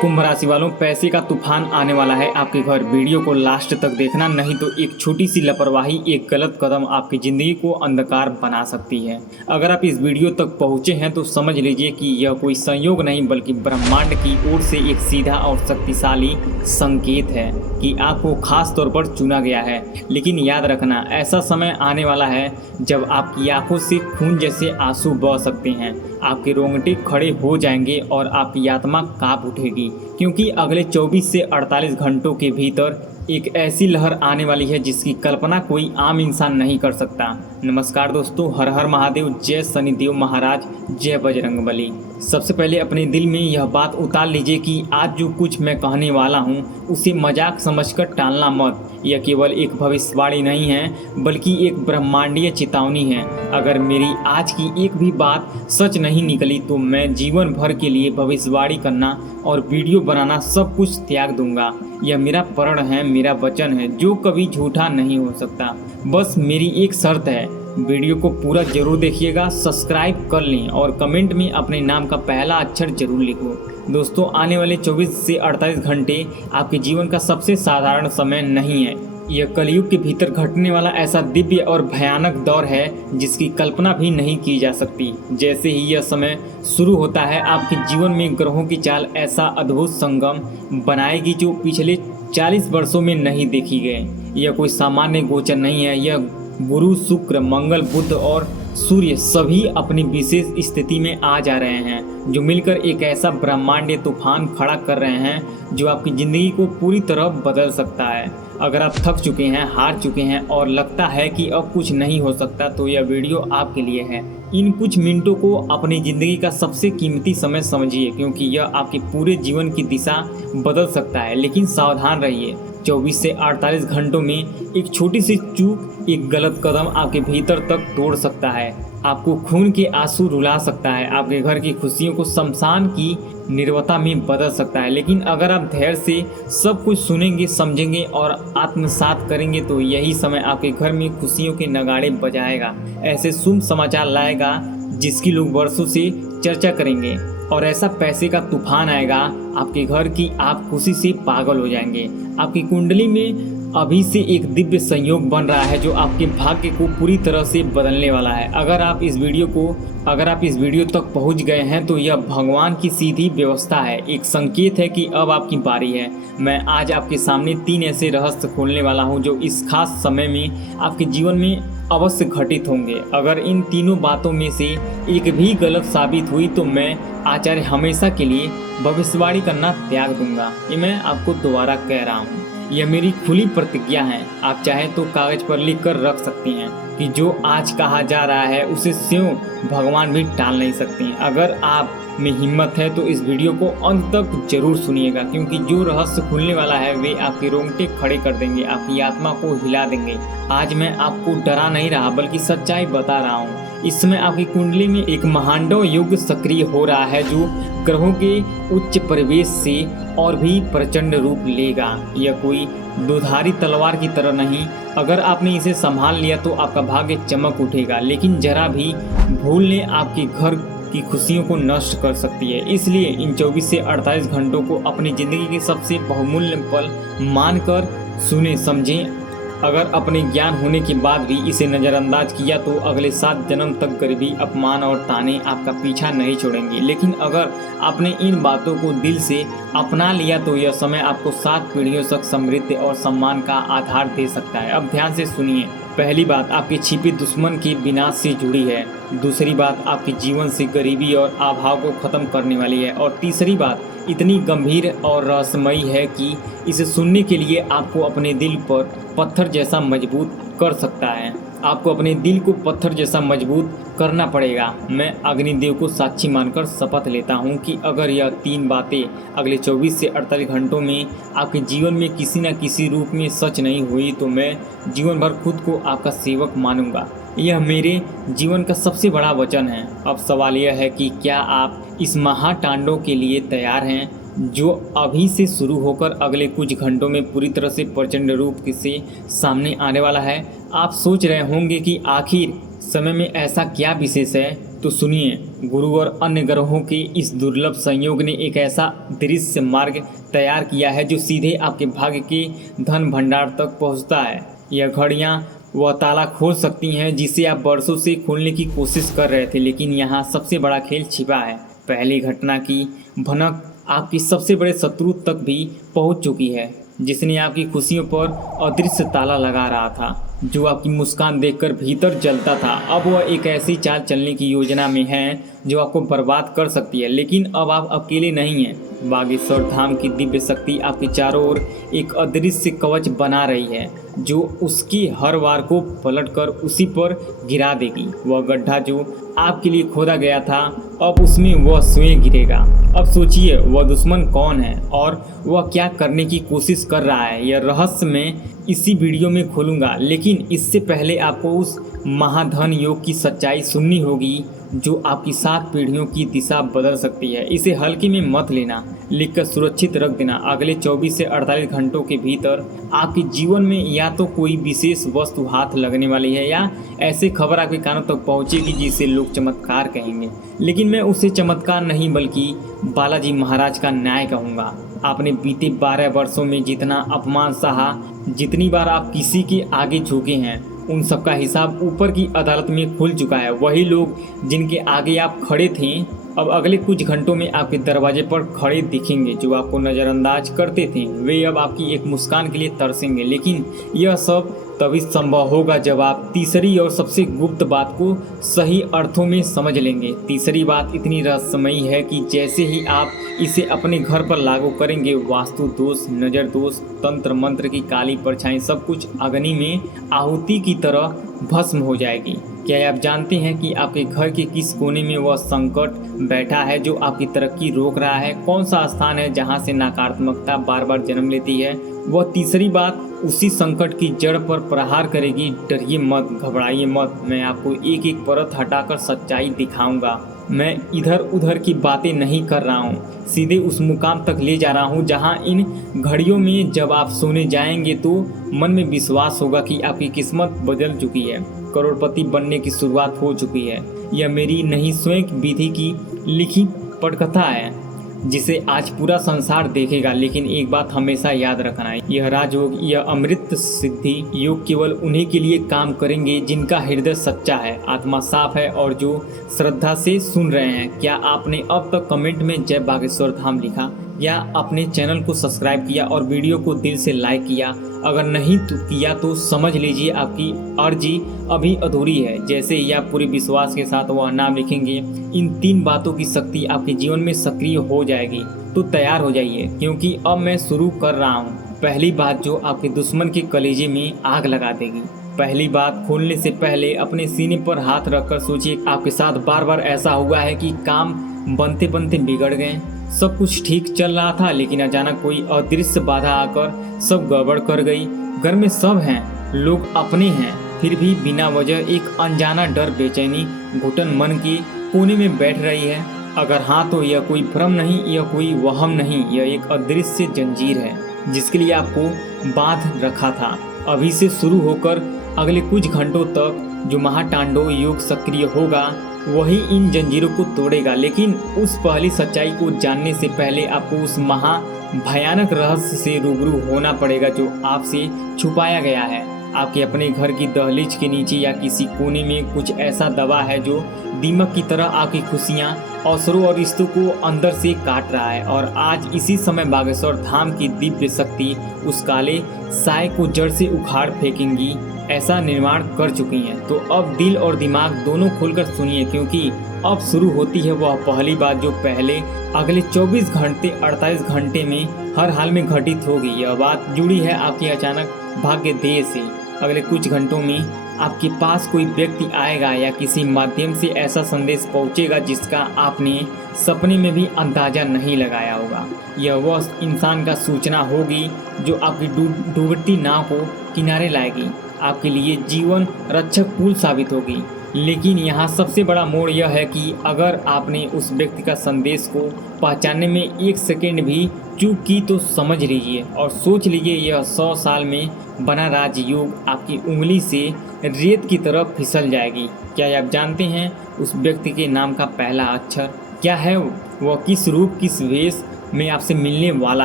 कुंभ राशि वालों, पैसे का तूफान आने वाला है आपके घर। वीडियो को लास्ट तक देखना, नहीं तो एक छोटी सी लापरवाही, एक गलत कदम आपकी जिंदगी को अंधकार बना सकती है। अगर आप इस वीडियो तक पहुंचे हैं तो समझ लीजिए कि यह कोई संयोग नहीं बल्कि ब्रह्मांड की ओर से एक सीधा और शक्तिशाली संकेत है कि आपको खास तौर पर चुना गया है। लेकिन याद रखना, ऐसा समय आने वाला है जब आपकी आंखों से खून जैसे आंसू बह सकते हैं, आपके रोंगटे खड़े हो जाएंगे और आपकी आत्मा कांप उठेगी, क्योंकि अगले 24 से 48 घंटों के भीतर एक ऐसी लहर आने वाली है जिसकी कल्पना कोई आम इंसान नहीं कर सकता। नमस्कार दोस्तों, हर हर महादेव, जय शनिदेव महाराज, जय बजरंगबली। सबसे पहले अपने दिल में यह बात उतार लीजिए कि आज जो कुछ मैं कहने वाला हूँ उसे मजाक समझकर टालना मत। यह केवल एक भविष्यवाणी नहीं है बल्कि एक ब्रह्मांडीय चेतावनी है। अगर मेरी आज की एक भी बात सच नहीं निकली तो मैं जीवन भर के लिए भविष्यवाणी करना और वीडियो बनाना सब कुछ त्याग दूंगा। यह मेरा प्रण है, मेरा वचन है जो कभी झूठा नहीं हो सकता। बस मेरी एक शर्त है, वीडियो को पूरा जरूर देखिएगा, सब्सक्राइब कर लें और कमेंट में अपने नाम का पहला अक्षर जरूर लिखो। दोस्तों, आने वाले 24 से 48 घंटे आपके जीवन का सबसे साधारण समय नहीं है। यह कलयुग के भीतर घटने वाला ऐसा दिव्य और भयानक दौर है जिसकी कल्पना भी नहीं की जा सकती। जैसे ही यह समय शुरू होता है, आपके जीवन में ग्रहों की चाल ऐसा अद्भुत संगम बनाएगी जो पिछले 40 वर्षों में नहीं देखी गई। यह कोई सामान्य गोचर नहीं है। यह गुरु, शुक्र, मंगल, बुध और सूर्य सभी अपनी विशेष स्थिति में आ जा रहे हैं, जो मिलकर एक ऐसा ब्रह्मांडीय तूफान खड़ा कर रहे हैं जो आपकी ज़िंदगी को पूरी तरह बदल सकता है। अगर आप थक चुके हैं, हार चुके हैं और लगता है कि अब कुछ नहीं हो सकता, तो यह वीडियो आपके लिए है। इन कुछ मिनटों को अपनी ज़िंदगी का सबसे कीमती समय समझिए, क्योंकि यह आपके पूरे जीवन की दिशा बदल सकता है। लेकिन सावधान रहिए, 24 से 48 घंटों में एक छोटी सी चूक, एक गलत कदम आपके भीतर तक तोड़ सकता है, आपको खून के आंसू रुला सकता है, आपके घर की खुशियों को शमशान की निर्वता में बदल सकता है। लेकिन अगर आप धैर्य से सब कुछ सुनेंगे, समझेंगे और आत्मसात करेंगे तो यही समय आपके घर में खुशियों के नगाड़े बजाएगा, ऐसे शुभ समाचार लाएगा जिसकी लोग वर्षों से चर्चा करेंगे, और ऐसा पैसे का तूफान आएगा आपके घर की आप खुशी से पागल हो जाएंगे। आपकी कुंडली में अभी से एक दिव्य संयोग बन रहा है जो आपके भाग्य को पूरी तरह से बदलने वाला है। अगर आप इस वीडियो तक पहुंच गए हैं तो यह भगवान की सीधी व्यवस्था है, एक संकेत है कि अब आपकी बारी है। मैं आज आपके सामने 3 ऐसे रहस्य खोलने वाला हूं जो इस खास समय में आपके जीवन में अवश्य घटित होंगे। अगर इन तीनों बातों में से एक भी गलत साबित हुई तो मैं आचार्य हमेशा के लिए भविष्यवाणी करना त्याग दूंगा। ये मैं आपको दोबारा कह रहा हूँ, यह मेरी खुली प्रतिज्ञा है। आप चाहें तो कागज पर लिख कर रख सकती हैं कि जो आज कहा जा रहा है उसे स्वयं भगवान भी टाल नहीं सकते हैं। अगर आप में हिम्मत है तो इस वीडियो को अंत तक जरूर सुनिएगा, क्योंकि जो रहस्य खुलने वाला है वे आपके रोंगटे खड़े कर देंगे, आपकी आत्मा को हिला देंगे। आज मैं आपको डरा नहीं रहा बल्कि सच्चाई बता रहा हूँ। इस समय आपकी कुंडली में एक महांडव युग सक्रिय हो रहा है जो ग्रहों के उच्च परिवेश से और भी प्रचंड रूप लेगा। यह कोई दुधारी तलवार की तरह नहीं। अगर आपने इसे संभाल लिया तो आपका भाग्य चमक उठेगा, लेकिन जरा भी भूल ने आपके घर की खुशियों को नष्ट कर सकती है। इसलिए इन 24 से 48 घंटों को अपनी जिंदगी के सबसे बहुमूल्य पल मानकर सुने, समझें। अगर अपने ज्ञान होने के बाद भी इसे नज़रअंदाज किया तो अगले 7 जन्म तक गरीबी, अपमान और ताने आपका पीछा नहीं छोड़ेंगे। लेकिन अगर आपने इन बातों को दिल से अपना लिया तो यह समय आपको 7 पीढ़ियों तक समृद्धि और सम्मान का आधार दे सकता है। अब ध्यान से सुनिए। पहली बात आपके छिपे दुश्मन के विनाश से जुड़ी है। दूसरी बात आपके जीवन से गरीबी और अभाव को खत्म करने वाली है। और तीसरी बात इतनी गंभीर और रहस्यमयी है कि इसे सुनने के लिए आपको अपने दिल पर पत्थर जैसा मजबूत कर सकता है। आपको अपने दिल को पत्थर जैसा मजबूत करना पड़ेगा। मैं अग्निदेव को साक्षी मानकर शपथ लेता हूं कि अगर यह 3 बातें अगले 24 से 48 घंटों में आपके जीवन में किसी न किसी रूप में सच नहीं हुई तो मैं जीवन भर खुद को आपका सेवक मानूंगा। यह मेरे जीवन का सबसे बड़ा वचन है। अब सवाल यह है कि क्या आप इस महातांडव के लिए तैयार हैं, जो अभी से शुरू होकर अगले कुछ घंटों में पूरी तरह से प्रचंड रूप से सामने आने वाला है। आप सोच रहे होंगे कि आखिर समय में ऐसा क्या विशेष है तो सुनिए, गुरु और अन्य ग्रहों के इस दुर्लभ संयोग ने एक ऐसा दृश्य मार्ग तैयार किया है जो सीधे आपके भाग्य के धन भंडार तक पहुंचता है। यह घड़ियां वह ताला खोल सकती हैं जिसे आप वर्षों से खोलने की कोशिश कर रहे थे, लेकिन यहाँ सबसे बड़ा खेल छिपा है। पहली घटना की भनक आपकी सबसे बड़े शत्रु तक भी पहुंच चुकी है, जिसने आपकी खुशियों पर अदृश्य ताला लगा रहा था, जो आपकी मुस्कान देखकर भीतर जलता था। अब वह एक ऐसी चाल चलने की योजना में है जो आपको बर्बाद कर सकती है, लेकिन अब आप अकेले नहीं हैं। बागेश्वर धाम की दिव्य शक्ति आपके चारों ओर एक अदृश्य कवच बना रही है, जो उसकी हर वार को पलटकर उसी पर गिरा देगी। वह गड्ढा जो आपके लिए खोदा गया था, अब उसमें वह स्वयं गिरेगा। अब सोचिए, वह दुश्मन कौन है और वह क्या करने की कोशिश कर रहा है। यह रहस्य मैं इसी वीडियो में खोलूंगा, लेकिन इससे पहले आपको उस महाधन योग की सच्चाई सुननी होगी जो आपकी 7 पीढ़ियों की दिशा बदल सकती है। इसे हल्के में मत लेना, लिखकर सुरक्षित रख देना। अगले 24 से 48 घंटों के भीतर आपके जीवन में या तो कोई विशेष वस्तु हाथ लगने वाली है या ऐसी खबर आपके कानों तक पहुंचेगी जिसे लोग चमत्कार कहेंगे, लेकिन मैं उसे चमत्कार नहीं बल्कि बालाजी महाराज का न्याय कहूँगा। आपने बीते 12 वर्षों में जितना अपमान सहा, जितनी बार आप किसी के आगे झुके हैं, उन सबका हिसाब ऊपर की अदालत में खुल चुका है। वही लोग जिनके आगे आप खड़े थे अब अगले कुछ घंटों में आपके दरवाजे पर खड़े दिखेंगे। जो आपको नज़रअंदाज करते थे वे अब आपकी एक मुस्कान के लिए तरसेंगे, लेकिन यह सब तभी संभव होगा जब आप तीसरी और सबसे गुप्त बात को सही अर्थों में समझ लेंगे। तीसरी बात इतनी रहस्यमयी है कि जैसे ही आप इसे अपने घर पर लागू करेंगे, वास्तु दोष, नज़र दोष, तंत्र मंत्र की काली परछाई सब कुछ अग्नि में आहुति की तरह भस्म हो जाएगी। क्या आप जानते हैं कि आपके घर के किस कोने में वह संकट बैठा है जो आपकी तरक्की रोक रहा है? कौन सा स्थान है जहां से नकारात्मकता बार बार जन्म लेती है? वह तीसरी बात उसी संकट की जड़ पर प्रहार करेगी। डरिए मत, घबराइए मत, मैं आपको एक एक परत हटाकर सच्चाई दिखाऊंगा। मैं इधर उधर की बातें नहीं कर रहा हूँ, सीधे उस मुकाम तक ले जा रहा हूँ जहाँ इन घड़ियों में जब आप सोने जाएंगे तो मन में विश्वास होगा कि आपकी किस्मत बदल चुकी है, करोड़पति बनने की शुरुआत हो चुकी है। यह मेरी नहीं स्वयं विधि की लिखी पटकथा है जिसे आज पूरा संसार देखेगा। लेकिन एक बात हमेशा याद रखना है, यह राजयोग, यह अमृत सिद्धि योग केवल उन्हीं के लिए काम करेंगे जिनका हृदय सच्चा है, आत्मा साफ है और जो श्रद्धा से सुन रहे हैं। क्या आपने अब तक कमेंट में जय बागेश्वर धाम लिखा, या अपने चैनल को सब्सक्राइब किया और वीडियो को दिल से लाइक किया? अगर नहीं तो किया तो समझ लीजिए आपकी अर्जी अभी अधूरी है। जैसे ही आप पूरे विश्वास के साथ वह नाम लिखेंगे, इन 3 बातों की शक्ति आपके जीवन में सक्रिय हो जाएगी। तो तैयार हो जाइए, क्योंकि अब मैं शुरू कर रहा हूँ। पहली बात जो आपके दुश्मन के कलेजे में आग लगा देगी। पहली बात, खोलने से पहले अपने सीने पर हाथ रखकर सोचिए, आपके साथ बार बार ऐसा हुआ है कि काम बनते बनते बिगड़ गए। सब कुछ ठीक चल रहा था, लेकिन अचानक कोई अदृश्य बाधा आकर सब गड़बड़ कर गई। घर में सब हैं, लोग अपने हैं, फिर भी बिना वजह एक अनजाना डर, बेचैनी, घुटन मन के कोने में बैठ रही है। अगर हाँ तो यह कोई भ्रम नहीं, यह कोई वहम नहीं, यह एक अदृश्य जंजीर है जिसके लिए आपको बांध रखा था। अभी से शुरू होकर अगले कुछ घंटों तक जो महातांडव योग सक्रिय होगा वही इन जंजीरों को तोड़ेगा। लेकिन उस पहली सच्चाई को जानने से पहले आपको उस महा भयानक रहस्य से रूबरू होना पड़ेगा जो आपसे छुपाया गया है। आपके अपने घर की दहलीज के नीचे या किसी कोने में कुछ ऐसा दबा है जो दीमक की तरह आपकी खुशियाँ, अवसरों और रिश्तों को अंदर से काट रहा है। और आज इसी समय बागेश्वर धाम की दिव्य शक्ति उस काले साए को जड़ से उखाड़ फेंकेंगी, ऐसा निर्माण कर चुकी हैं। तो अब दिल और दिमाग दोनों खोलकर सुनिए, क्योंकि अब शुरू होती है वह पहली बात जो पहले अगले 24 घंटे 48 घंटे में हर हाल में घटित होगी। यह बात जुड़ी है आपके अचानक भाग्य देह से। अगले कुछ घंटों में आपके पास कोई व्यक्ति आएगा या किसी माध्यम से ऐसा संदेश पहुंचेगा जिसका आपने सपने में भी अंदाजा नहीं लगाया होगा। यह वह इंसान का सूचना होगी जो आपकी डूबती नाव को किनारे लाएगी, आपके लिए जीवन रक्षक पुल साबित होगी। लेकिन यहाँ सबसे बड़ा मोड़ यह है कि अगर आपने उस व्यक्ति का संदेश को पहचानने में 1 सेकेंड भी चूक की तो समझ लीजिए और सोच लीजिए यह 100 साल में बना राजयोग आपकी उंगली से रेत की तरफ फिसल जाएगी। क्या आप जानते हैं उस व्यक्ति के नाम का पहला अक्षर क्या है? वह किस रूप किस वेश में आपसे मिलने वाला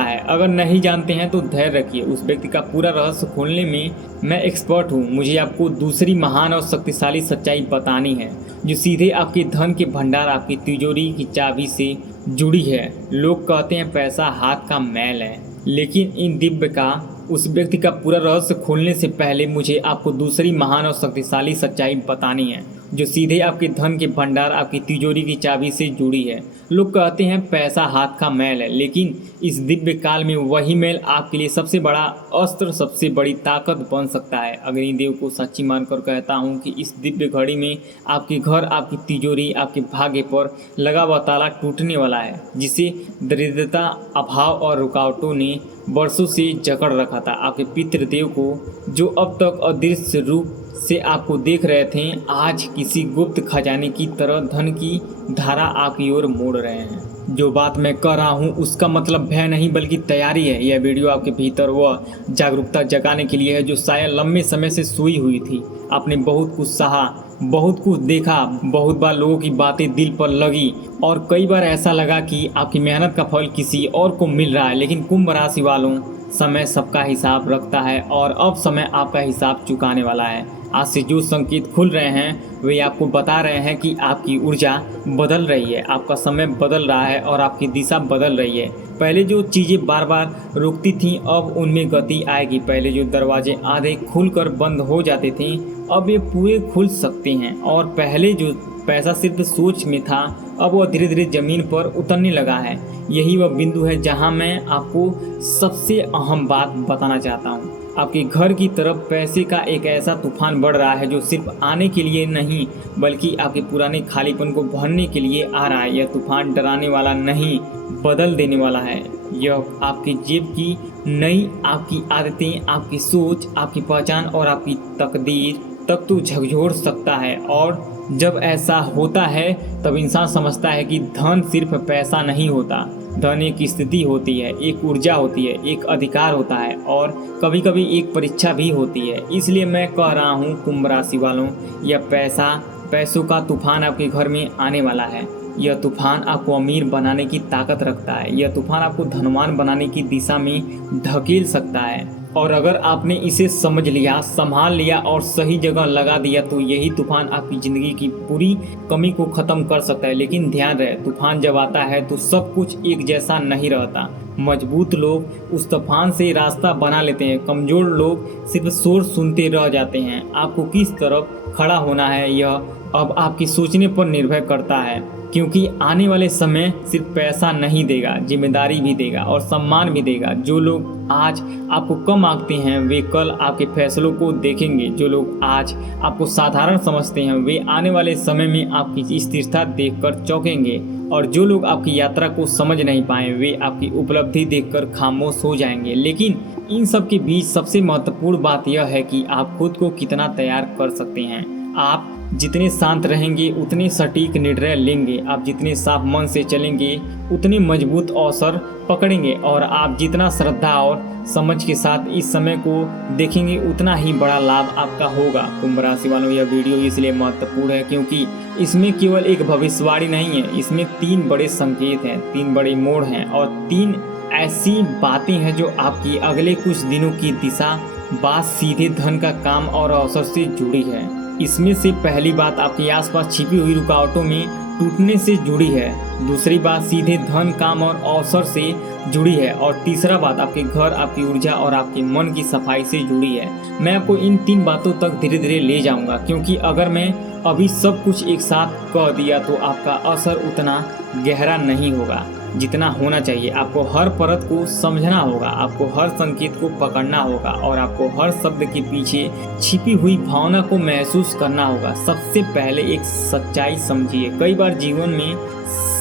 है? अगर नहीं जानते हैं तो धैर्य रखिए, उस व्यक्ति का पूरा रहस्य खोलने में मैं एक्सपर्ट हूँ। मुझे आपको दूसरी महान और शक्तिशाली सच्चाई बतानी है जो सीधे आपके धन के भंडार, आपकी तिजोरी की चाबी से जुड़ी है। लोग कहते हैं पैसा हाथ का मैल है, लेकिन इन दिव्य का उस व्यक्ति का पूरा रहस्य खोलने से पहले मुझे आपको दूसरी महान और शक्तिशाली सच्चाई बतानी है जो सीधे आपके धन के भंडार, आपकी तिजोरी की चाबी से जुड़ी है। लोग कहते हैं पैसा हाथ का मैल है, लेकिन इस दिव्य काल में वही मैल आपके लिए सबसे बड़ा अस्त्र, सबसे बड़ी ताकत बन सकता है। अग्निदेव को सच्ची मानकर कहता हूँ कि इस दिव्य घड़ी में आपके घर, आपकी तिजोरी, आपके भाग्य पर लगा हुआ ताला टूटने वाला है, जिसे दरिद्रता, अभाव और रुकावटों ने वर्षों से जकड़ रखा था। आपके पितृदेव को जो अब तक अदृश्य रूप से आपको देख रहे थे, आज किसी गुप्त खजाने की तरह धन की धारा आपकी ओर मोड़ रहे हैं। जो बात मैं कर रहा हूँ उसका मतलब भय नहीं बल्कि तैयारी है। यह वीडियो आपके भीतर वह जागरूकता जगाने के लिए है जो शायद लंबे समय से सोई हुई थी। आपने बहुत कुछ सहा, बहुत कुछ देखा, बहुत बार लोगों की बातें दिल पर लगी और कई बार ऐसा लगा कि आपकी मेहनत का फल किसी और को मिल रहा है। लेकिन कुंभ राशि वालों, समय सबका हिसाब रखता है और अब समय आपका हिसाब चुकाने वाला है। आज से जो संकेत खुल रहे हैं वे आपको बता रहे हैं कि आपकी ऊर्जा बदल रही है, आपका समय बदल रहा है और आपकी दिशा बदल रही है। पहले जो चीज़ें बार बार रुकती थीं अब उनमें गति आएगी। पहले जो दरवाजे आधे खुलकर बंद हो जाते थे अब ये पूरे खुल सकते हैं। और पहले जो पैसा सिर्फ सोच में था अब वह धीरे धीरे ज़मीन पर उतरने लगा है। यही वह बिंदु है जहां मैं आपको सबसे अहम बात बताना चाहता हूं। आपके घर की तरफ पैसे का एक ऐसा तूफान बढ़ रहा है जो सिर्फ आने के लिए नहीं बल्कि आपके पुराने खालीपन को भरने के लिए आ रहा है। यह तूफान डराने वाला नहीं, बदल देने वाला है। यह आपकी जेब की नई, आपकी आदतें, आपकी सोच, आपकी पहचान और आपकी तकदीर तक तो झकझोर सकता है। और जब ऐसा होता है तब इंसान समझता है कि धन सिर्फ पैसा नहीं होता, धन एक स्थिति होती है, एक ऊर्जा होती है, एक अधिकार होता है और कभी कभी एक परीक्षा भी होती है। इसलिए मैं कह रहा हूँ कुंभ राशि वालों, यह पैसों का तूफान आपके घर में आने वाला है। यह तूफान आपको अमीर बनाने की ताकत रखता है। यह तूफान आपको धनवान बनाने की दिशा में धकेल सकता है। और अगर आपने इसे समझ लिया, संभाल लिया और सही जगह लगा दिया तो यही तूफान आपकी ज़िंदगी की पूरी कमी को ख़त्म कर सकता है। लेकिन ध्यान रहे, तूफान जब आता है तो सब कुछ एक जैसा नहीं रहता। मजबूत लोग उस तूफान से रास्ता बना लेते हैं, कमज़ोर लोग सिर्फ शोर सुनते रह जाते हैं। आपको किस तरफ खड़ा होना है यह अब आपकी सोचने पर निर्भर करता है, क्योंकि आने वाले समय सिर्फ पैसा नहीं देगा, जिम्मेदारी भी देगा और सम्मान भी देगा। जो लोग आज आपको कम आंकते हैं वे कल आपके फैसलों को देखेंगे। जो लोग आज आपको साधारण समझते हैं वे आने वाले समय में आपकी स्थिरता देखकर चौंकेंगे। और जो लोग आपकी यात्रा को समझ नहीं पाए वे आपकी उपलब्धि देखकर खामोश हो जाएंगे। लेकिन इन सब के बीच सबसे महत्वपूर्ण बात यह है कि आप खुद को कितना तैयार कर सकते हैं। आप जितने शांत रहेंगे उतने सटीक निर्णय लेंगे, आप जितने साफ मन से चलेंगे उतने मजबूत अवसर पकड़ेंगे और आप जितना श्रद्धा और समझ के साथ इस समय को देखेंगे उतना ही बड़ा लाभ आपका होगा। कुंभ राशि वालों, यह वीडियो इसलिए महत्वपूर्ण है क्योंकि इसमें केवल एक भविष्यवाणी नहीं है, इसमें 3 बड़े संकेत हैं, 3 बड़े मोड़ हैं और 3 ऐसी बातें हैं जो आपकी अगले कुछ दिनों की दिशा बात सीधे धन का काम और अवसर से जुड़ी है। इसमें से पहली बात आपके आसपास छिपी हुई रुकावटों में टूटने से जुड़ी है, दूसरी बात सीधे धन, काम और अवसर से जुड़ी है और तीसरा बात आपके घर, आपकी ऊर्जा और आपके मन की सफाई से जुड़ी है। मैं आपको इन 3 बातों तक धीरे धीरे ले जाऊंगा, क्योंकि अगर मैं अभी सब कुछ एक साथ कह दिया तो आपका असर उतना गहरा नहीं होगा जितना होना चाहिए। आपको हर परत को समझना होगा, आपको हर संकेत को पकड़ना होगा और आपको हर शब्द के पीछे छिपी हुई भावना को महसूस करना होगा। सबसे पहले एक सच्चाई समझिए, कई बार जीवन में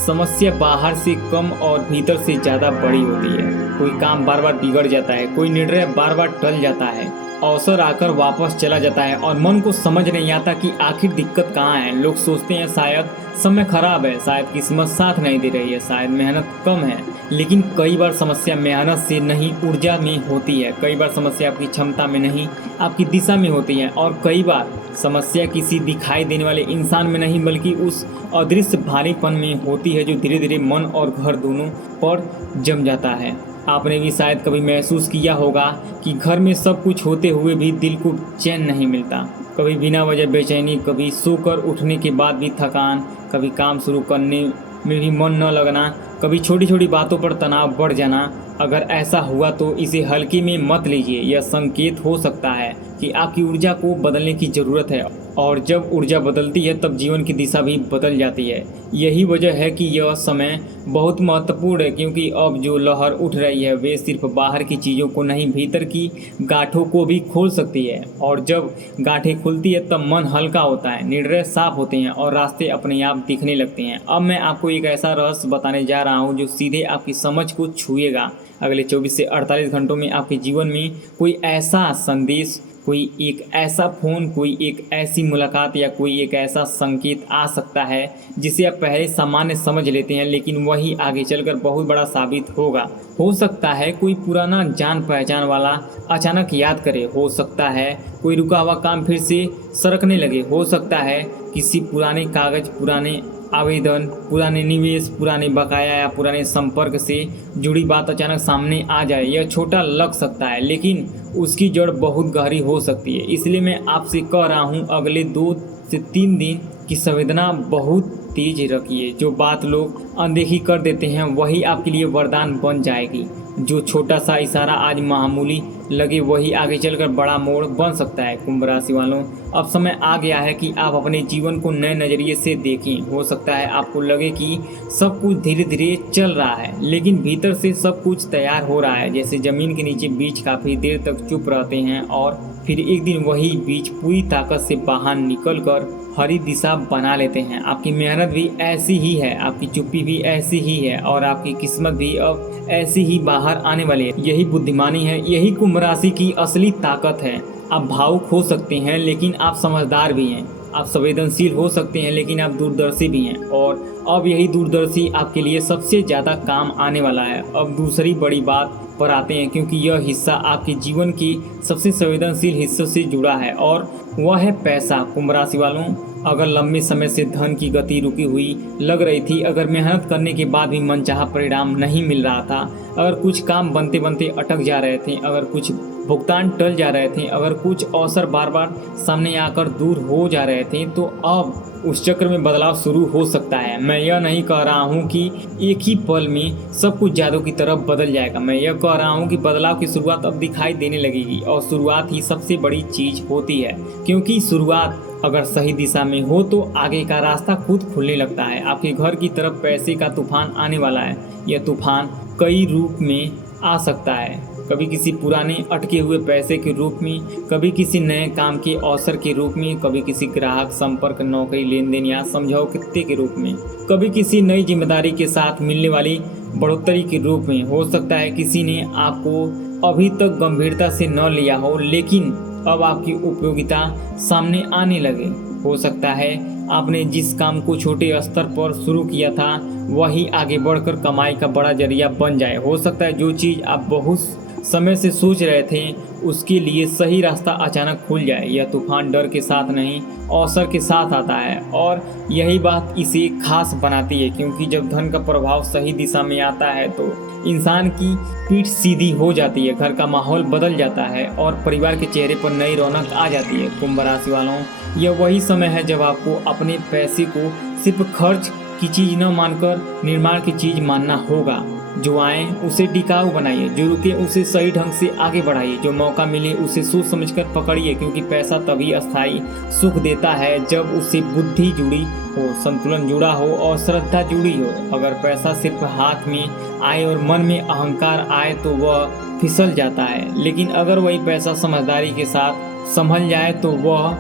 समस्या बाहर से कम और भीतर से ज़्यादा बड़ी होती है। कोई काम बार बार बिगड़ जाता है, कोई निर्णय बार बार टल जाता है अवसर आकर वापस चला जाता है और मन को समझ नहीं आता कि आखिर दिक्कत कहाँ है। लोग सोचते हैं शायद समय खराब है, शायद किस्मत साथ नहीं दे रही है, शायद मेहनत कम है। लेकिन कई बार समस्या मेहनत से नहीं, ऊर्जा में होती है। कई बार समस्या आपकी क्षमता में नहीं, आपकी दिशा में होती है। और कई बार समस्या किसी दिखाई देने वाले इंसान में नहीं, बल्कि उस अदृश्य भारीपन में होती है जो धीरे धीरे मन और घर दोनों पर जम जाता है। आपने भी शायद कभी महसूस किया होगा कि घर में सब कुछ होते हुए भी दिल को चैन नहीं मिलता। कभी बिना वजह बेचैनी, कभी सोकर उठने के बाद भी थकान, कभी काम शुरू करने में भी मन न लगना, कभी छोटी छोटी बातों पर तनाव बढ़ जाना। अगर ऐसा हुआ तो इसे हल्के में मत लीजिए। यह संकेत हो सकता है कि आपकी ऊर्जा को बदलने की ज़रूरत है, और जब ऊर्जा बदलती है तब जीवन की दिशा भी बदल जाती है। यही वजह है कि यह समय बहुत महत्वपूर्ण है, क्योंकि अब जो लहर उठ रही है वे सिर्फ बाहर की चीज़ों को नहीं, भीतर की गांठों को भी खोल सकती है। और जब गांठें खुलती है तब मन हल्का होता है, निर्णय साफ होते हैं और रास्ते अपने आप दिखने लगते हैं। अब मैं आपको एक ऐसा रहस्य बताने जा रहा हूँ जो सीधे आपकी समझ को छुएगा। अगले 24 से 48 घंटों में आपके जीवन में कोई ऐसा संदेश, कोई एक ऐसा फ़ोन, कोई एक ऐसी मुलाकात या कोई एक ऐसा संकेत आ सकता है जिसे आप पहले सामान्य समझ लेते हैं, लेकिन वही आगे चलकर बहुत बड़ा साबित होगा। हो सकता है कोई पुराना जान पहचान वाला अचानक याद करे, हो सकता है कोई रुका हुआ काम फिर से सरकने लगे, हो सकता है किसी पुराने कागज, पुराने आवेदन, पुराने निवेश, पुराने बकाया या पुराने संपर्क से जुड़ी बात अचानक सामने आ जाए। यह छोटा लग सकता है, लेकिन उसकी जड़ बहुत गहरी हो सकती है। इसलिए मैं आपसे कह रहा हूँ, अगले 2 से 3 दिन की संवेदना बहुत तेज रखिए। जो बात लोग अनदेखी कर देते हैं वही आपके लिए वरदान बन जाएगी। जो छोटा सा इशारा आज मामूली लगे वही आगे चलकर बड़ा मोड़ बन सकता है। कुंभ राशि वालों, अब समय आ गया है कि आप अपने जीवन को नए नज़रिए से देखें। हो सकता है आपको लगे कि सब कुछ धीरे धीरे चल रहा है, लेकिन भीतर से सब कुछ तैयार हो रहा है। जैसे ज़मीन के नीचे बीज काफ़ी देर तक चुप रहते हैं और फिर एक दिन वही बीज पूरी ताकत से बाहर निकलकर हरी दिशा बना लेते हैं। आपकी मेहनत भी ऐसी ही है, आपकी चुप्पी भी ऐसी ही है, और आपकी किस्मत भी अब ऐसी ही बाहर आने वाली है। यही बुद्धिमानी है, यही कुंभ राशि की असली ताकत है। आप भावुक हो सकते हैं, लेकिन आप समझदार भी हैं। आप संवेदनशील हो सकते हैं, लेकिन आप दूरदर्शी भी हैं। और अब यही दूरदर्शी आपके लिए सबसे ज़्यादा काम आने वाला है। अब दूसरी बड़ी बात पर आते हैं, क्योंकि यह हिस्सा आपके जीवन की सबसे संवेदनशील हिस्सों से जुड़ा है, और वह है पैसा। कुंभ राशि वालों, अगर लंबे समय से धन की गति रुकी हुई लग रही थी, अगर मेहनत करने के बाद भी मनचाहा परिणाम नहीं मिल रहा था, अगर कुछ काम बनते बनते अटक जा रहे थे, अगर कुछ भुगतान टल जा रहे थे, अगर कुछ अवसर बार बार सामने आकर दूर हो जा रहे थे, तो अब उस चक्र में बदलाव शुरू हो सकता है। मैं यह नहीं कह रहा हूँ कि एक ही पल में सब कुछ जादू की तरफ बदल जाएगा। मैं यह कह रहा हूँ कि बदलाव की शुरुआत अब दिखाई देने लगेगी, और शुरुआत ही सबसे बड़ी चीज़ होती है। क्योंकि शुरुआत अगर सही दिशा में हो तो आगे का रास्ता खुद खुलने लगता है। आपके घर की तरफ पैसे का तूफान आने वाला है। यह तूफान कई रूप में आ सकता है, कभी किसी पुराने अटके हुए पैसे के रूप में, कभी किसी नए काम के अवसर के रूप में, कभी किसी ग्राहक संपर्क, नौकरी, लेन देन या समझौते के रूप में, कभी किसी नई जिम्मेदारी के साथ मिलने वाली बढ़ोतरी के रूप में। हो सकता है किसी ने आपको अभी तक गंभीरता से न लिया हो, लेकिन अब आपकी उपयोगिता सामने आने लगे। हो सकता है आपने जिस काम को छोटे स्तर पर शुरू किया था वही आगे बढ़कर कमाई का बड़ा जरिया बन जाए। हो सकता है जो चीज़ आप बहुत समय से सोच रहे थे उसके लिए सही रास्ता अचानक खुल जाए। यह तूफान डर के साथ नहीं, अवसर के साथ आता है, और यही बात इसे खास बनाती है। क्योंकि जब धन का प्रभाव सही दिशा में आता है तो इंसान की पीठ सीधी हो जाती है, घर का माहौल बदल जाता है और परिवार के चेहरे पर नई रौनक आ जाती है। कुंभ राशि वालों, यह वही समय है जब आपको अपने पैसे को सिर्फ खर्च की चीज़ न मानकर निर्माण की चीज़ मानना होगा। जो आए उसे टिकाऊ बनाइए, जो रुके उसे सही ढंग से आगे बढ़ाइए, जो मौका मिले उसे सोच समझकर पकड़िए। क्योंकि पैसा तभी अस्थायी सुख देता है जब उससे बुद्धि जुड़ी हो, संतुलन जुड़ा हो और श्रद्धा जुड़ी हो। अगर पैसा सिर्फ हाथ में आए और मन में अहंकार आए तो वह फिसल जाता है, लेकिन अगर वही पैसा समझदारी के साथ संभल जाए तो वह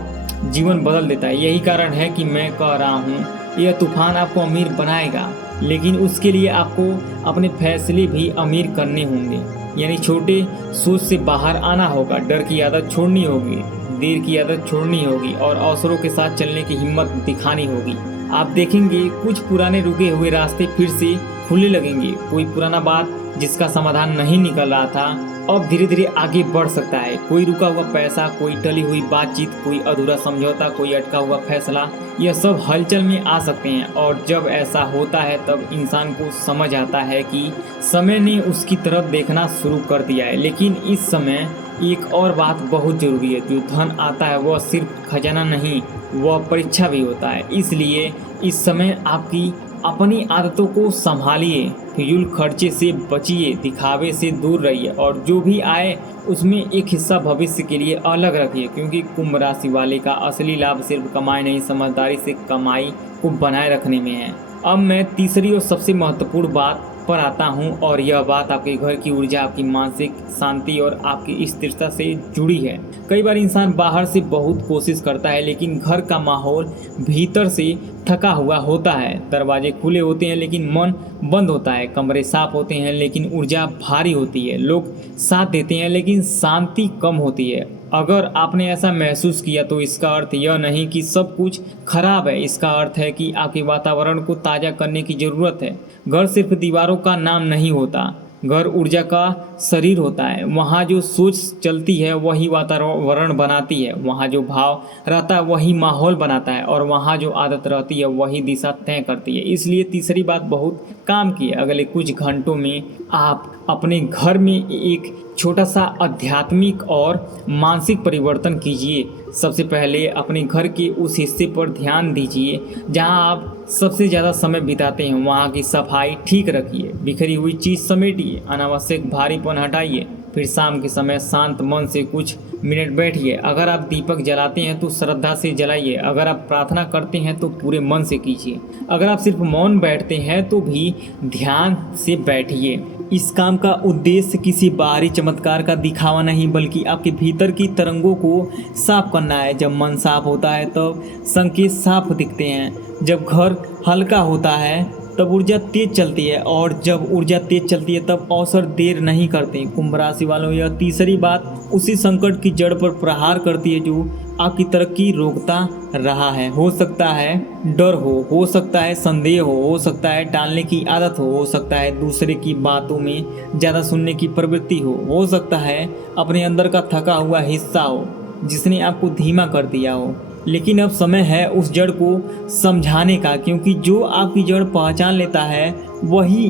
जीवन बदल देता है। यही कारण है कि मैं कह रहा हूँ, यह तूफान आपको अमीर बनाएगा, लेकिन उसके लिए आपको अपने फैसले भी अमीर करने होंगे, यानी छोटे सोच से बाहर आना होगा, डर की आदत छोड़नी होगी, देर की आदत छोड़नी होगी और अवसरों के साथ चलने की हिम्मत दिखानी होगी। आप देखेंगे कुछ पुराने रुके हुए रास्ते फिर से खुलने लगेंगे। कोई पुराना बात जिसका समाधान नहीं निकल रहा था अब धीरे धीरे आगे बढ़ सकता है। कोई रुका हुआ पैसा, कोई टली हुई बातचीत, कोई अधूरा समझौता, कोई अटका हुआ फैसला, यह सब हलचल में आ सकते हैं। और जब ऐसा होता है तब इंसान को समझ आता है कि समय ने उसकी तरफ देखना शुरू कर दिया है। लेकिन इस समय एक और बात बहुत ज़रूरी है, जो धन आता है वह सिर्फ खजाना नहीं, वह परीक्षा भी होता है। इसलिए इस समय आपकी अपनी आदतों को संभालिए, फिजूल खर्चे से बचिए, दिखावे से दूर रहिए और जो भी आए उसमें एक हिस्सा भविष्य के लिए अलग रखिए, क्योंकि कुंभ राशि वाले का असली लाभ सिर्फ कमाई नहीं, समझदारी से कमाई को बनाए रखने में है। अब मैं तीसरी और सबसे महत्वपूर्ण बात पर आता हूं और यह बात आपके घर की ऊर्जा, आपकी मानसिक शांति और आपकी स्थिरता से जुड़ी है। कई बार इंसान बाहर से बहुत कोशिश करता है लेकिन घर का माहौल भीतर से थका हुआ होता है। दरवाजे खुले होते हैं लेकिन मन बंद होता है, कमरे साफ होते हैं लेकिन ऊर्जा भारी होती है, लोग साथ देते हैं लेकिन शांति कम होती है। अगर आपने ऐसा महसूस किया तो इसका अर्थ यह नहीं कि सब कुछ खराब है, इसका अर्थ है कि आपके वातावरण को ताज़ा करने की ज़रूरत है। घर सिर्फ दीवारों का नाम नहीं होता, घर ऊर्जा का शरीर होता है। वहाँ जो सोच चलती है वही वातावरण बनाती है, वहाँ जो भाव रहता है वही माहौल बनाता है और वहाँ जो आदत रहती है वही दिशा तय करती है। इसलिए तीसरी बात बहुत काम की है। अगले कुछ घंटों में आप अपने घर में एक छोटा सा आध्यात्मिक और मानसिक परिवर्तन कीजिए। सबसे पहले अपने घर के उस हिस्से पर ध्यान दीजिए जहां आप सबसे ज़्यादा समय बिताते हैं। वहां की सफाई ठीक रखिए, बिखरी हुई चीज़ समेटिए, अनावश्यक भारीपन हटाइए। फिर शाम के समय शांत मन से कुछ मिनट बैठिए। अगर आप दीपक जलाते हैं तो श्रद्धा से जलाइए, अगर आप प्रार्थना करते हैं तो पूरे मन से कीजिए, अगर आप सिर्फ मौन बैठते हैं तो भी ध्यान से बैठिए। इस काम का उद्देश्य किसी बाहरी चमत्कार का दिखावा नहीं बल्कि आपके भीतर की तरंगों को साफ करना है। जब मन साफ होता है तब संकेत साफ दिखते हैं। जब घर हल्का होता है तब ऊर्जा तेज चलती है और जब ऊर्जा तेज चलती है तब अवसर देर नहीं करते। कुंभ राशि वालों, यह तीसरी बात उसी संकट की जड़ पर प्रहार करती है जो आपकी तरक्की रोकता रहा है। हो सकता है डर हो सकता है संदेह हो सकता है टालने की आदत हो सकता है दूसरे की बातों में ज़्यादा सुनने की प्रवृत्ति हो सकता है अपने अंदर का थका हुआ हिस्सा हो जिसने आपको धीमा कर दिया हो। लेकिन अब समय है उस जड़ को समझाने का, क्योंकि जो आपकी जड़ पहचान लेता है वही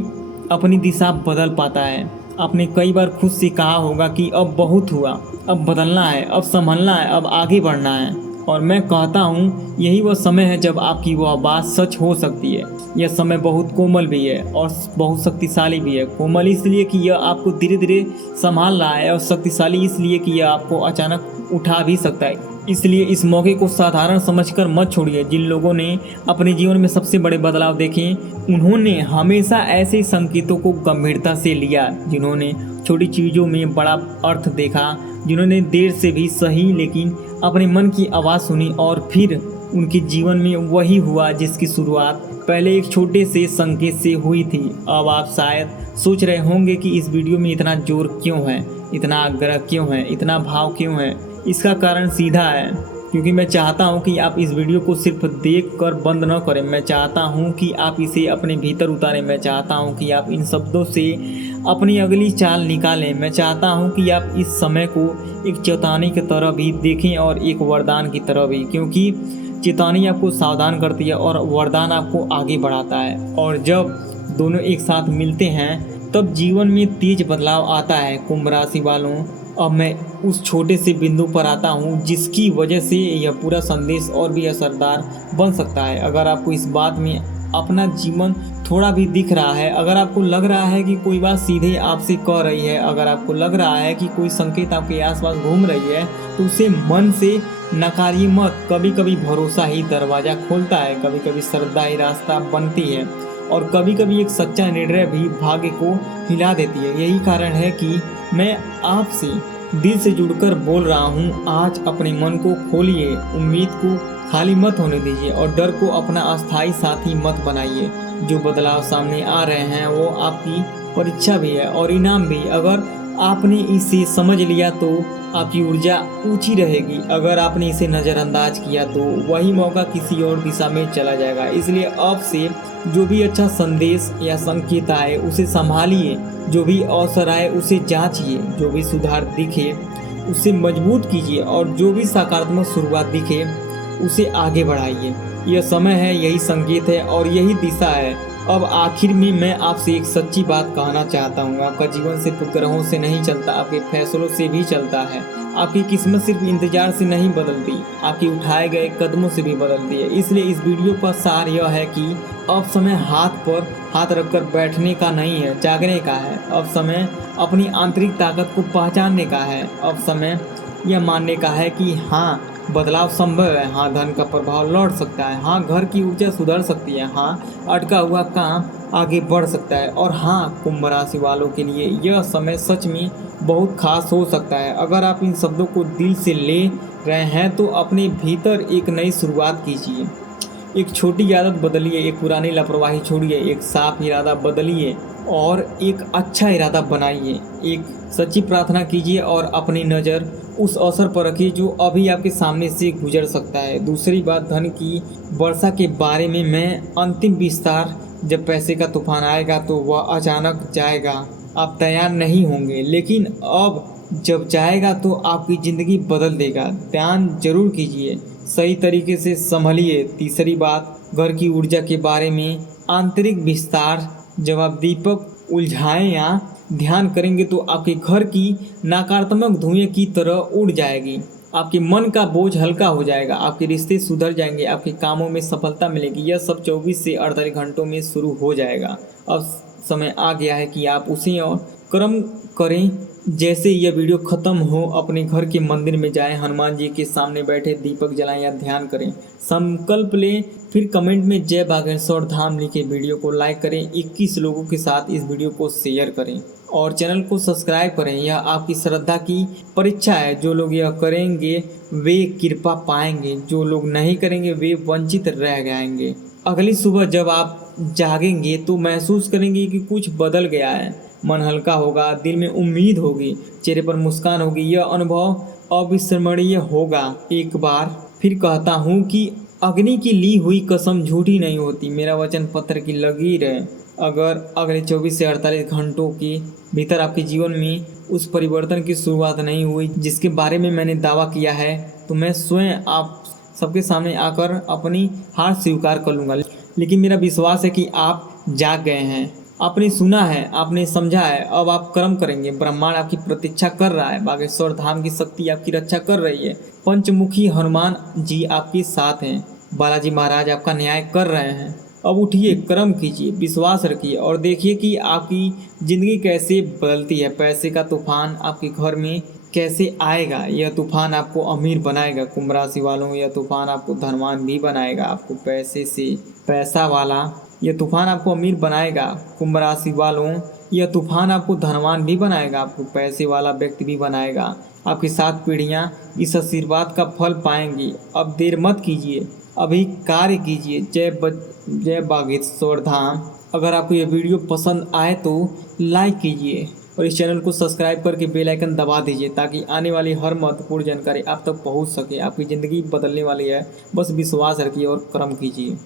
अपनी दिशा बदल पाता है। आपने कई बार खुद से कहा होगा कि अब बहुत हुआ, अब बदलना है, अब संभलना है, अब आगे बढ़ना है। और मैं कहता हूँ यही वह समय है जब आपकी वह बात सच हो सकती है। यह समय बहुत कोमल भी है और बहुत शक्तिशाली भी है। कोमल इसलिए कि यह आपको धीरे धीरे संभाल रहा है और शक्तिशाली इसलिए कि यह आपको अचानक उठा भी सकता है। इसलिए इस मौके को साधारण समझकर मत छोड़िए। जिन लोगों ने अपने जीवन में सबसे बड़े बदलाव देखे उन्होंने हमेशा ऐसे संकेतों को गंभीरता से लिया। जिन्होंने छोटी चीज़ों में बड़ा अर्थ देखा, जिन्होंने देर से भी सही लेकिन अपने मन की आवाज़ सुनी और फिर उनके जीवन में वही हुआ जिसकी शुरुआत पहले एक छोटे से संकेत से हुई थी। अब आप शायद सोच रहे होंगे कि इस वीडियो में इतना जोर क्यों है, इतना आग्रह क्यों है, इतना भाव क्यों है। इसका कारण सीधा है, क्योंकि मैं चाहता हूं कि आप इस वीडियो को सिर्फ देख कर बंद न करें। मैं चाहता हूं कि आप इसे अपने भीतर उतारें। मैं चाहता हूं कि आप इन शब्दों से अपनी अगली चाल निकालें। मैं चाहता हूं कि आप इस समय को एक चेतावनी की तरह भी देखें और एक वरदान की तरह भी, क्योंकि चेतावनी आपको सावधान करती है और वरदान आपको आगे बढ़ाता है। और जब दोनों एक साथ मिलते हैं तब जीवन में तेज बदलाव आता है। कुंभ राशि वालों, अब मैं उस छोटे से बिंदु पर आता हूँ जिसकी वजह से यह पूरा संदेश और भी असरदार बन सकता है। अगर आपको इस बात में अपना जीवन थोड़ा भी दिख रहा है, अगर आपको लग रहा है कि कोई बात सीधे आपसे कह रही है, अगर आपको लग रहा है कि कोई संकेत आपके आसपास घूम रही है, तो उसे मन से नकारिए मत। कभी कभी भरोसा ही दरवाज़ा खोलता है, कभी कभी श्रद्धा ही रास्ता बनती है और कभी कभी एक सच्चा निर्णय भी भाग्य को हिला देती है। यही कारण है कि मैं आपसे दिल से जुड़कर बोल रहा हूँ। आज अपने मन को खोलिए, उम्मीद को खाली मत होने दीजिए और डर को अपना अस्थाई साथी मत बनाइए। जो बदलाव सामने आ रहे हैं वो आपकी परीक्षा भी है और इनाम भी। अगर आपने इसे समझ लिया तो आपकी ऊर्जा ऊंची रहेगी, अगर आपने इसे नज़रअंदाज किया तो वही मौका किसी और दिशा में चला जाएगा। इसलिए अब से जो भी अच्छा संदेश या संकेत आए उसे संभालिए, जो भी अवसर आए उसे जांचिए, जो भी सुधार दिखे उसे मजबूत कीजिए और जो भी सकारात्मक शुरुआत दिखे उसे आगे बढ़ाइए। यह समय है, यही संकेत है और यही दिशा है। अब आखिर में मैं आपसे एक सच्ची बात कहना चाहता हूँ, आपका जीवन सिर्फ ग्रहों से नहीं चलता, आपके फैसलों से भी चलता है। आपकी किस्मत सिर्फ इंतजार से नहीं बदलती, आपकी उठाए गए कदमों से भी बदलती है। इसलिए इस वीडियो का सार यह है कि अब समय हाथ पर हाथ रखकर बैठने का नहीं है, जागने का है। अब समय अपनी आंतरिक ताकत को पहचानने का है। अब समय यह मानने का है कि हाँ, बदलाव संभव है, हाँ धन का प्रभाव लौट सकता है, हाँ घर की ऊर्जा सुधर सकती है, हाँ अटका हुआ काम आगे बढ़ सकता है और हाँ कुंभ राशि वालों के लिए यह समय सच में बहुत खास हो सकता है। अगर आप इन शब्दों को दिल से ले रहे हैं तो अपने भीतर एक नई शुरुआत कीजिए। एक छोटी आदत बदलिए, एक पुरानी लापरवाही छोड़िए, एक साफ इरादा बदलिए और एक अच्छा इरादा बनाइए। एक सच्ची प्रार्थना कीजिए और अपनी नज़र उस अवसर पर रखिए जो अभी आपके सामने से गुजर सकता है। दूसरी बात, धन की वर्षा के बारे में मैं अंतिम विस्तार, जब पैसे का तूफान आएगा तो वह अचानक जाएगा, आप तैयार नहीं होंगे, लेकिन अब जब जाएगा तो आपकी ज़िंदगी बदल देगा। ध्यान जरूर कीजिए, सही तरीके से संभलिए। तीसरी बात, घर की ऊर्जा के बारे में आंतरिक विस्तार, जब आप दीपक उलझाएं या ध्यान करेंगे तो आपके घर की नकारात्मक धुएं की तरह उड़ जाएगी, आपके मन का बोझ हल्का हो जाएगा, आपके रिश्ते सुधर जाएंगे, आपके कामों में सफलता मिलेगी। यह सब 24 से 48 घंटों में शुरू हो जाएगा। अब समय आ गया है कि आप उसे और कर्म करें। जैसे यह वीडियो ख़त्म हो, अपने घर के मंदिर में जाएं, हनुमान जी के सामने बैठे दीपक जलाएं या ध्यान करें, संकल्प लें, फिर कमेंट में जय बागेश्वर धाम लिखे वीडियो को लाइक करें, 21 लोगों के साथ इस वीडियो को शेयर करें और चैनल को सब्सक्राइब करें। यह आपकी श्रद्धा की परीक्षा है। जो लोग यह करेंगे वे कृपा पाएंगे, जो लोग नहीं करेंगे वे वंचित रह जाएंगे। अगली सुबह जब आप जागेंगे तो महसूस करेंगे कि कुछ बदल गया है, मन हल्का होगा, दिल में उम्मीद होगी, चेहरे पर मुस्कान होगी। यह अनुभव अविस्मरणीय होगा। एक बार फिर कहता हूँ कि अग्नि की ली हुई कसम झूठी नहीं होती, मेरा वचन पत्थर की लकीर है। अगर अगले 24 से 48 घंटों के भीतर आपके जीवन में उस परिवर्तन की शुरुआत नहीं हुई जिसके बारे में मैंने दावा किया है, तो मैं स्वयं आप सबके सामने आकर अपनी हार स्वीकार कर लूँगा। लेकिन मेरा विश्वास है कि आप जाग गए हैं, आपने सुना है, आपने समझा है, अब आप कर्म करेंगे। ब्रह्मांड आपकी प्रतीक्षा कर रहा है, बागेश्वर धाम की शक्ति आपकी रक्षा कर रही है, पंचमुखी हनुमान जी आपके साथ हैं, बालाजी महाराज आपका न्याय कर रहे हैं। अब उठिए, कर्म कीजिए, विश्वास रखिए और देखिए कि आपकी ज़िंदगी कैसे बदलती है। पैसे का तूफान आपके घर में कैसे आएगा। यह तूफान आपको अमीर बनाएगा। कुंभ राशि वालों, यह तूफान आपको धनवान भी बनाएगा, आपको पैसे से पैसा वाला। यह तूफान आपको अमीर बनाएगा। कुंभ राशि वालों, यह तूफान आपको धनवान भी बनाएगा, आपको पैसे वाला व्यक्ति भी बनाएगा। आपकी 7 पीढ़ियाँ इस आशीर्वाद का फल पाएंगी। अब देर मत कीजिए, अभी कार्य कीजिए। जय बागेश्वर धाम। अगर आपको यह वीडियो पसंद आए तो लाइक कीजिए और इस चैनल को सब्सक्राइब करके बेल आइकन दबा दीजिए ताकि आने वाली हर महत्वपूर्ण जानकारी आप तक पहुंच सके। आपकी ज़िंदगी बदलने वाली है, बस विश्वास रखिए और कर्म कीजिए।